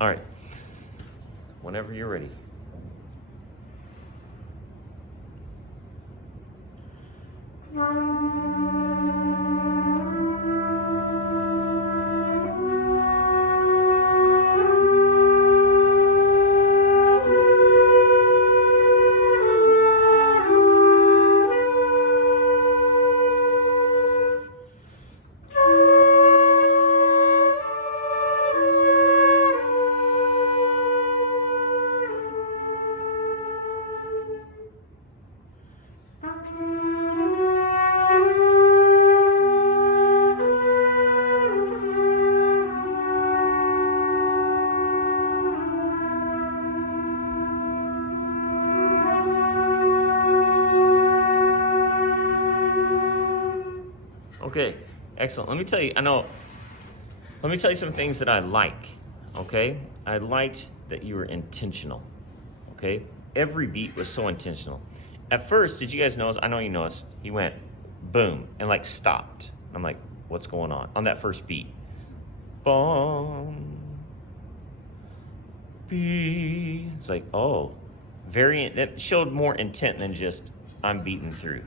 All right. Whenever you're ready. Okay, excellent. Let me tell you some things that I like, okay? I liked that you were intentional, okay? Every beat was so intentional. At first, did you guys notice? I know you noticed. He went boom and like stopped. I'm like, what's going on that first beat? Boom, beat. It's like, oh, that showed more intent than just I'm beating through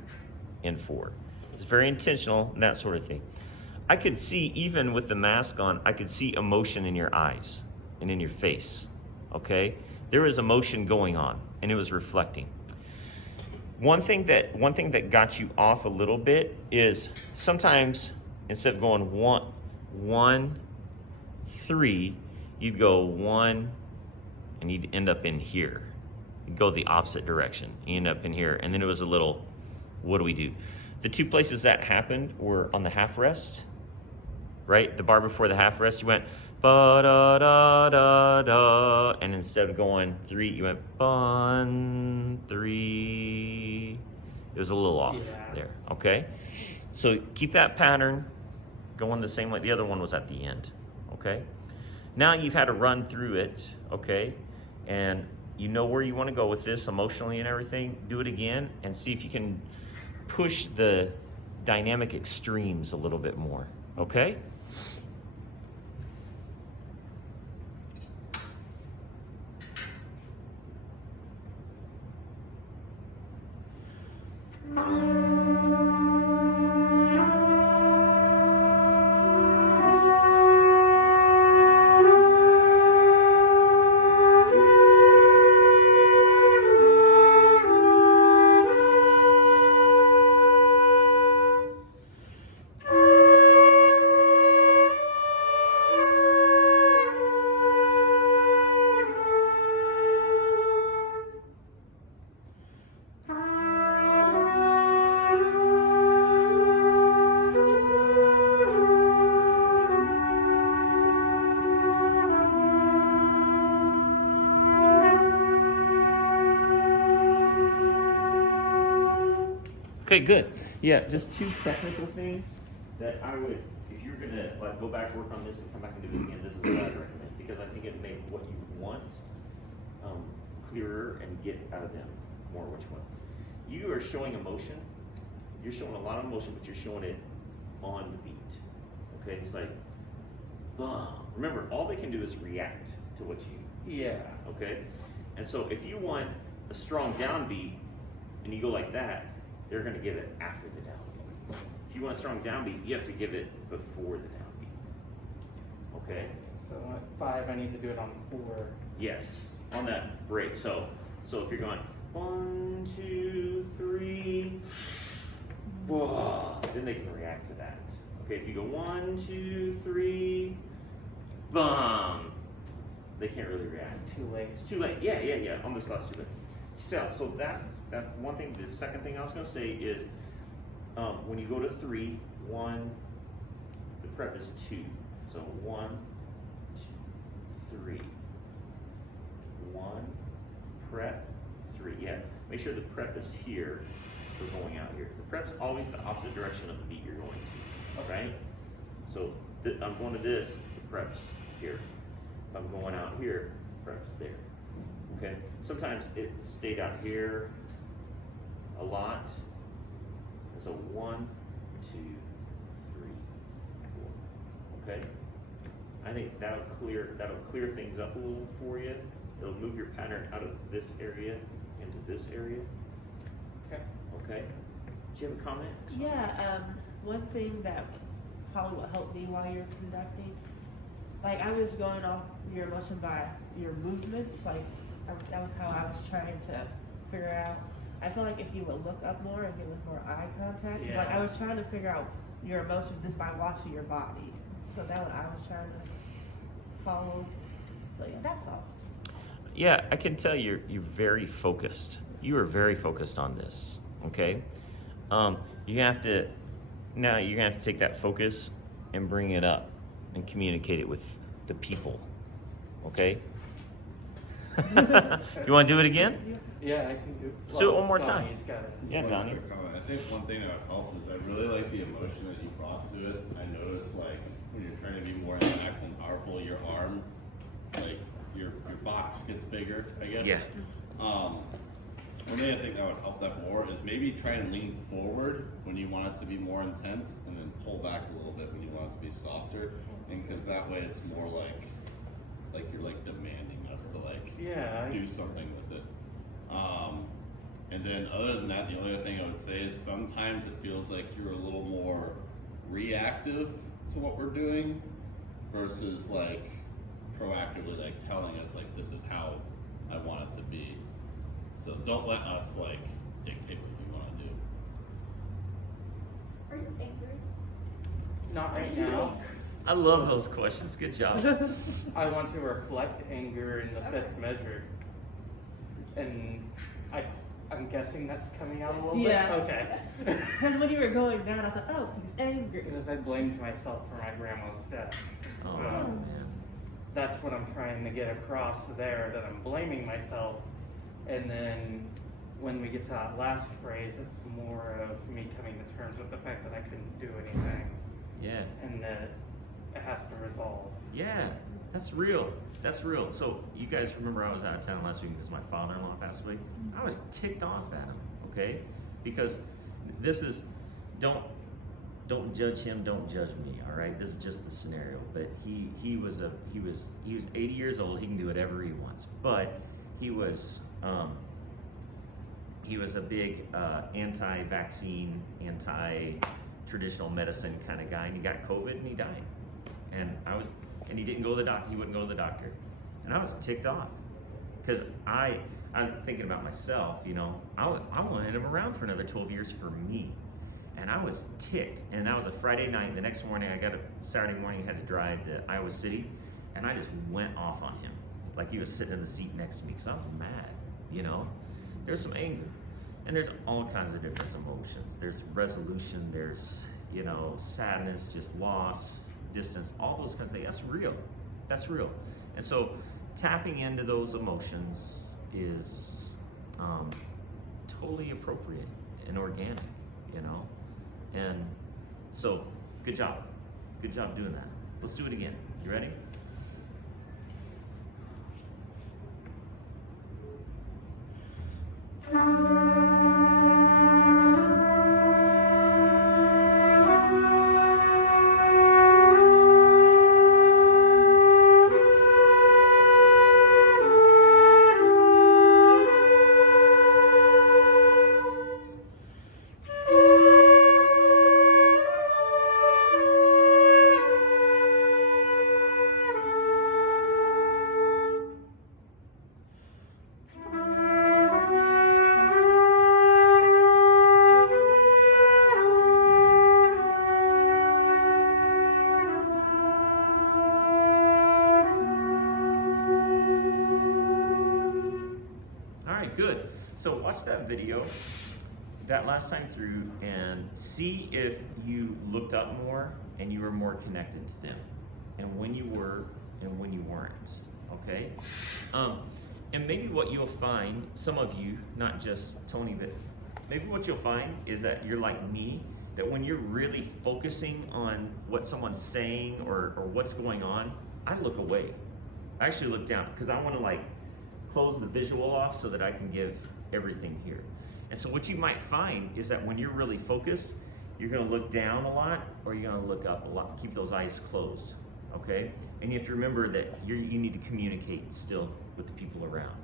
in 4. It's very intentional and that sort of thing. I could see, even with the mask on, I could see emotion in your eyes and in your face, okay? There was emotion going on, and it was reflecting. One thing that got you off a little bit is sometimes instead of going 1, 3, you'd go 1, and you'd end up in here. You'd go the opposite direction. You end up in here, and then it was a little, what do we do? The 2 places that happened were on the half rest, right? The bar before the half rest, you went ba da da da da, and instead of going 3, you went bun 3. It was a little off there, okay? So keep that pattern going the same like the other one was at the end, okay? Now you've had to run through it, okay? And you know where you want to go with this emotionally and everything. Do it again and see if you can push the dynamic extremes a little bit more, okay? Okay, good. Yeah, just 2 technical things that I would, if you're gonna like go back, work on this, and come back and do it again, this is what I'd recommend, because I think it'd make what you want clearer and get out of them more which one. You are showing emotion. You're showing a lot of emotion, but you're showing it on the beat. Okay, it's like, remember, all they can do is react to what you. Okay, and so if you want a strong downbeat and you go like that, they're going to give it after the downbeat. If you want a strong downbeat, you have to give it before the downbeat. Okay? So at 5, I need to do it on 4. Yes, on that break. So if you're going 1, 2, 3, then they can react to that. Okay, if you go 1, 2, 3, boom, they can't really react. It's too late. It's too late. Yeah. On the spot's too late. So that's one thing. The second thing I was going to say is when you go to 3, 1, the prep is 2. So 1, 2, 3. 1, prep, 3. Yeah, make sure the prep is here for going out here. The prep's always the opposite direction of the beat you're going to. Okay? So I'm going to this, the prep's here. If I'm going out here, prep's there. Okay? Sometimes it stayed out here a lot. And so 1, 2, 3, 4. Okay? I I think that'll clear things up a little for you. It'll move your pattern out of this area into this area. Okay. Okay. Do you have a comment? Yeah, one thing that probably would help me while you're conducting, like I was going off your emotion by your movements, like that was how I was trying to figure out. I feel like if you would look up more and get with more eye contact, Yeah. like I was trying to figure out your emotions just by watching your body. So that what I was trying to follow. So yeah, that's all. Yeah, I can tell you're very focused. You are very focused on this. Okay. You're gonna have to take that focus and bring it up and communicate it with the people. Okay. You want to do it again? Yeah, I can do. Let's do it one more time. Donnie's got it. Yeah, One Donnie. quick comment. I think one thing that would help is I really like the emotion that you brought to it. I noticed like when you're trying to be more impactful and powerful, your arm, like your box gets bigger, I guess. Yeah. One thing I think that would help that more is maybe try and lean forward when you want it to be more intense, and then pull back a little bit when you want it to be softer. And because that way it's more like you're like demanding us to like Yeah. do something with it. And then other than that, the only other thing I would say is sometimes it feels like you're a little more reactive to what we're doing versus like proactively like telling us like this is how I want it to be. So don't let us like dictate what you want to do. Are you angry? Not right now. I love those questions. Good job. I want to reflect anger in the fifth measure. And I'm guessing that's coming out a little Yeah. bit? Okay. Because when you were going down, I thought, oh, he's angry. Because I blamed myself for my grandma's death. Oh, So man. that's what I'm trying to get across there, that I'm blaming myself. And then when we get to that last phrase, it's more of me coming to terms with the fact that I couldn't do anything Yeah. and that it has to resolve. Yeah, that's real. That's real. So you guys remember I was out of town last week because my father-in-law passed away? I was ticked off at him, okay? Because this is, don't judge him, don't judge me, all right? This is just the scenario. But he was 80 years old. He can do whatever he wants. But he was a big anti-vaccine, anti-traditional medicine kind of guy, and he got COVID and he died. And he didn't go to the doctor. He wouldn't go to the doctor, and I was ticked off because I was thinking about myself. You know, I wanted him around for another 12 years for me, and I was ticked. And that was a Friday night. The next morning, Saturday morning, I had to drive to Iowa City, and I just went off on him like he was sitting in the seat next to me because I was mad. You know, there's some anger, and there's all kinds of different emotions. There's resolution. There's sadness, just loss, distance, all those kinds of things. That's real. That's real. And so tapping into those emotions is totally appropriate and organic, And so good job. Good job doing that. Let's do it again. You ready? Good. So watch that video that last time through and see if you looked up more and you were more connected to them, and when you were and when you weren't. Okay. And maybe what you'll find, some of you, not just Tony, but maybe what you'll find is that you're like me, that when you're really focusing on what someone's saying or what's going on, I look away. I actually look down because I want to close the visual off so that I can give everything here. And so what you might find is that when you're really focused, you're going to look down a lot or you're going to look up a lot. Keep those eyes closed. okay? And you have to remember that you need to communicate still with the people around.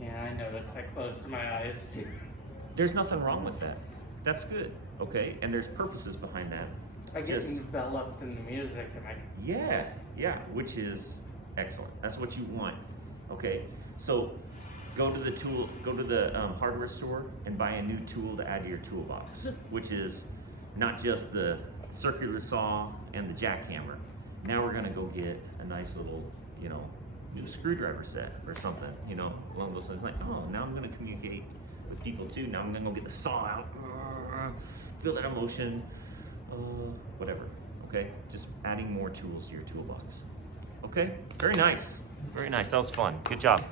Yeah, I noticed. I closed my eyes too. There's nothing wrong with that. That's good, okay? And there's purposes behind that. I get Just- enveloped in the music, and I Yeah, which is excellent. That's what you want, okay? So go to the hardware store and buy a new tool to add to your toolbox, which is not just the circular saw and the jackhammer. Now we're gonna go get a nice little, new screwdriver set or something, along those lines. Like, oh, now I'm gonna communicate with people too. Now I'm gonna go get the saw out, feel that emotion, whatever. Okay, just adding more tools to your toolbox. Okay, very nice, very nice. That was fun. Good job.